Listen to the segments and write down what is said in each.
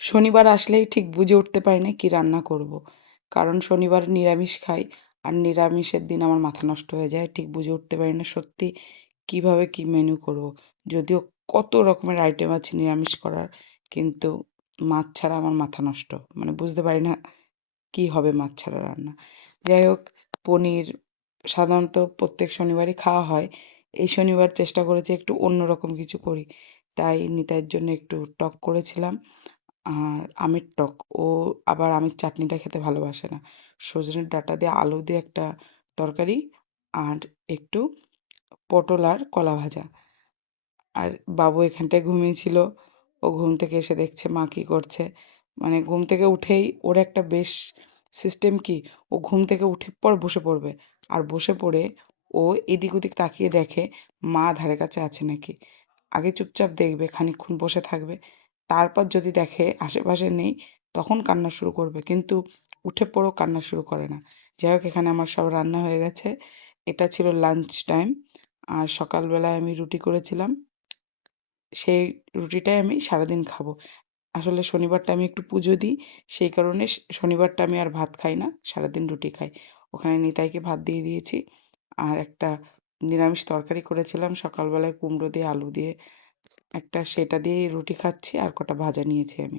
শনিবার আসলেই ঠিক বুঝে উঠতে পারি না কি রান্না করব। কারণ শনিবার নিরামিষ খাই, আর নিরামিষের দিন আমার মাথা নষ্ট হয়ে যায়। ঠিক বুঝে উঠতে পারি না সত্যি কিভাবে কি মেনু করব। যদিও কত রকমের আইটেম আছে নিরামিষ করার, কিন্তু মাছ ছাড়া আমার মাথা নষ্ট। মানে বুঝতে পারি না কি হবে মাছ ছাড়া রান্না। যাই হোক, পনির সাধারণত প্রত্যেক শনিবারই খাওয়া হয়। এই শনিবার চেষ্টা করেছি একটু অন্যরকম কিছু করি। তাই নিতাইয়ের জন্য একটু টক করেছিলাম। আর আমের টক। ও আবার আমের চাটনিটা খেতে ভালোবাসে না। সজনের ডাঁটা দিয়ে আলু দিয়ে একটা তরকারি, আর একটু পটল আর কলা ভাজা। আর বাবু এখানটায় ঘুমিয়েছিল। ও ঘুম থেকে এসে দেখছে মা কি করছে। মানে ঘুম থেকে উঠেই ওর একটা বেশ সিস্টেম কি, ও ঘুম থেকে উঠে পর বসে পড়বে। আর বসে পড়ে ও এদিক ওদিক তাকিয়ে দেখে মা ধারে কাছে আছে নাকি। আগে চুপচাপ দেখবে, খানিকক্ষণ বসে থাকবে। তারপর যদি দেখে আশেপাশে নেই, তখন কান্না শুরু করবে। কিন্তু উঠে পড়েও কান্না শুরু করে না। যাই হোক, এখানে আমার সব রান্না হয়ে গেছে। এটা ছিল লাঞ্চ টাইম। আর সকালবেলায় আমি রুটি করেছিলাম। সেই রুটিটাই আমি সারাদিন খাবো। আসলে শনিবারটা আমি একটু পুজো দিই। সেই কারণে শনিবারটা আমি আর ভাত খাই না। সারাদিন রুটি খাই। ওখানে নিতাইকে ভাত দিয়ে দিয়েছি। আর একটা নিরামিষ তরকারি করেছিলাম সকালবেলায় কুমড়ো দিয়ে আলু দিয়ে। একটা সেটা দিয়েই রুটি খাচ্ছি, আর কটা ভাজা নিয়েছি আমি।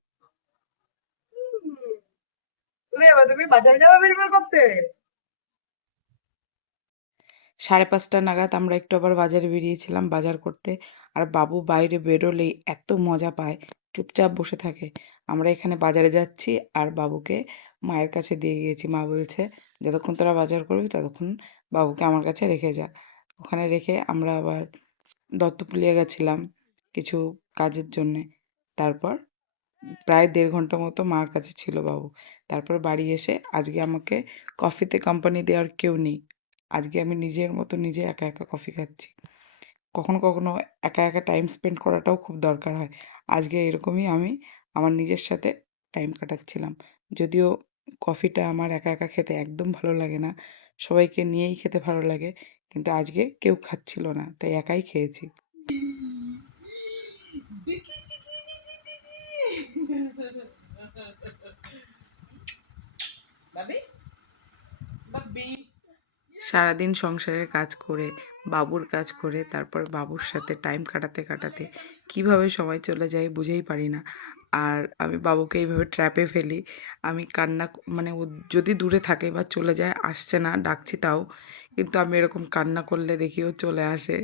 ওরে বাবা, তুমি বাজারে যাবে বের করতে? 5:30 নাগাদ আমরা একটু আবার বাজারে বেরিয়েছিলাম বাজার করতে। আর বাবু বাইরে বেরোলেই এত মজা পায়, চুপচাপ বসে থাকে। আমরা এখানে বাজারে যাচ্ছি, আর বাবুকে মায়ের কাছে দিয়ে গিয়েছি। মা বলছে, যতক্ষণ তোরা বাজার করবি ততক্ষণ বাবুকে আমার কাছে রেখে যা। ওখানে রেখে আমরা আবার দত্তপুলিয়া গেছিলাম কিছু কাজের জন্যে। তারপর প্রায় 1.5 ঘন্টা মতো মার কাছে ছিল বাবু। তারপর বাড়ি এসে আজকে আমাকে কফিতে কোম্পানি দেওয়ার কেউ নেই। আজকে আমি নিজের মতো নিজে একা একা কফি খাচ্ছি। কখনো কখনো একা একা টাইম স্পেন্ড করাটাও খুব দরকার হয়। আজকে এরকমই আমি আমার নিজের সাথে টাইম কাটাচ্ছিলাম। যদিও কফিটা আমার একা একা খেতে একদম ভালো লাগে না, সবাইকে নিয়েই খেতে ভালো লাগে। কিন্তু আজকে কেউ খাচ্ছিল না, তাই একাই খেয়েছি। দেখি চিকি চিকি চিকি। বাবি, বাবি। সারাদিন সংসারের কাজ করে, বাবুর কাজ করে, তারপর বাবুর সাথে টাইম কাটাতে কাটাতে কিভাবে সময় চলে যায় বুঝেই পারি না। আর আমি বাবুকে এইভাবে ট্র্যাপে ফেলি। আমি কান্না মানে ও যদি দূরে থাকে বা চলে যায়, আসছে না, ডাকছি তাও। কিন্তু আমি এরকম কান্না করলে দেখি ও চলে আসে।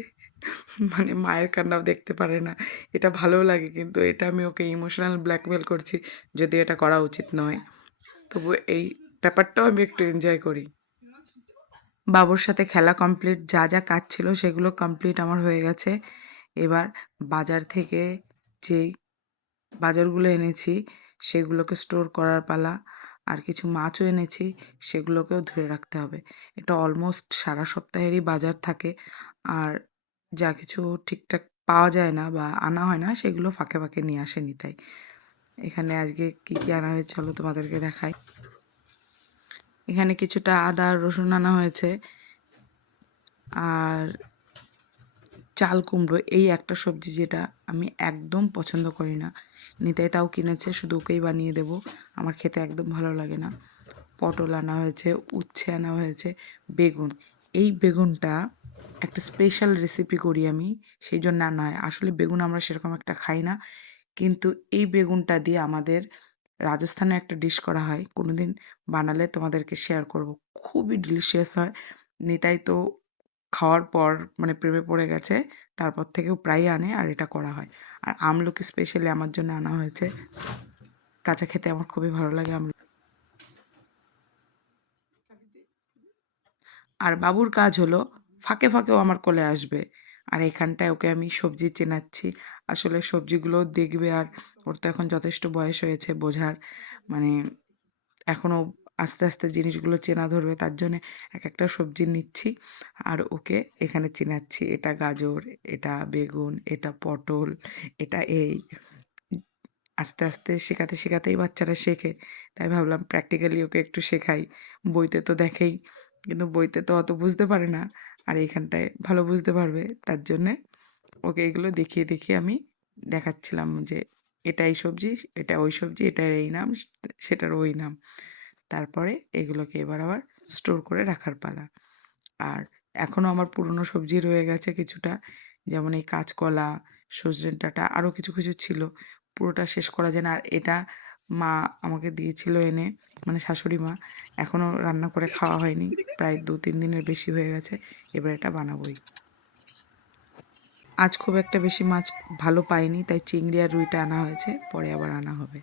মানে মায়ের কান্নাও দেখতে পারে না। এটা ভালোও লাগে, কিন্তু এটা আমি ওকে ইমোশনাল ব্ল্যাকমেল করছি। যদিও এটা করা উচিত নয়। তবু এই ব্যাপারটাও আমি একটু এনজয় করি। বাবুর সাথে খেলা কমপ্লিট, যা যা কাজ ছিল সেগুলো কমপ্লিট আমার হয়ে গেছে। এবার বাজার থেকে যেই বাজারগুলো এনেছি সেগুলোকে স্টোর করার পালা। আর কিছু মাছও এনেছি, সেগুলোকেও ধরে রাখতে হবে। এটা অলমোস্ট সারা সপ্তাহেরই বাজার থাকে। আর যা কিছু ঠিকঠাক পাওয়া যায় না বা আনা হয় না, সেগুলো ফাঁকে ফাঁকে নিয়ে আসে নিতাই। এখানে আজকে কি কি আনা হয়েছে চলো তোমাদেরকে দেখাই। এখানে কিছুটা আদা আর রসুন আনা হয়েছে। আর চাল কুমড়ো, এই একটা সবজি যেটা আমি একদম পছন্দ করি না। নিতাই তাও কিনেছে, শুধু ওকেই বানিয়ে দেবো। আমার খেতে একদম ভালো লাগে না। পটল আনা হয়েছে, উচ্ছে আনা হয়েছে, বেগুন। এই বেগুনটা একটা স্পেশাল রেসিপি করি আমি, সেই জন্য আনা হয়। আসলে বেগুন আমরা সেরকম একটা খাই না, কিন্তু এই বেগুনটা দিয়ে আমাদের রাজস্থানে একটা ডিশ করা হয়। কোনোদিন বানালে তোমাদেরকে শেয়ার করব। খুবই ডিলিশিয়াস হয়। নিতাই তো খাওয়ার পর মানে প্রেমে পড়ে গেছে। তারপর থেকেও প্রায়ই আনে, আর এটা করা হয়। আর আমলকি স্পেশালি আমার জন্য আনা হয়েছে। কাঁচা খেতে আমার খুবই ভালো লাগে আর বাবুর কাজ হলো ফাঁকে ফাঁকেও আমার কোলে আসবে। আর এখানটায় ওকে আমি সবজি চেনাচ্ছি। আসলে সবজিগুলো দেখবে, আর ওর তো এখন যথেষ্ট বয়স হয়েছে বোঝার। মানে এখনো আস্তে আস্তে জিনিসগুলো চেনা ধরবে, তার জন্য এক একটা সবজি নিচ্ছি আর ওকে এখানে চেনাচ্ছি। এটা গাজর, এটা বেগুন, এটা পটল, এটা এই। আস্তে আস্তে শেখাতে শেখাতেই বাচ্চারা শেখে। তাই ভাবলাম প্র্যাকটিক্যালি ওকে একটু শেখাই। বইতে তো দেখেই, কিন্তু বইতে তো অত বুঝতে পারে না। আর এইখানটায় ভালো বুঝতে পারবে, তার জন্যে ওকে এগুলো দেখিয়ে দেখিয়ে আমি দেখাচ্ছিলাম যে এটা এই সবজি, এটা ওই সবজি, এটার এই নাম, সেটার ওই নাম। তারপরে এগুলোকে এবার আবার স্টোর করে রাখার পালা। আর এখনো আমার পুরনো সবজি রয়ে গেছে কিছুটা, যেমন এই কাঁচকলা, সজনের ডাঁটা, আরো কিছু কিছু ছিল, পুরোটা শেষ করা যায় না। আর এটা মা আমাকে দিয়েছিল এনে, মানে শাশুড়ি মা, এখনো রান্না করে খাওয়া হয়নি, প্রায় 2-3 দিনের বেশি হয়ে গেছে। এবার এটা বানাবোই। আজ খুব একটা বেশি মাছ ভালো পাইনি, তাই চিংড়ি আর রুইটা আনা হয়েছে, পরে আবার আনা হবে।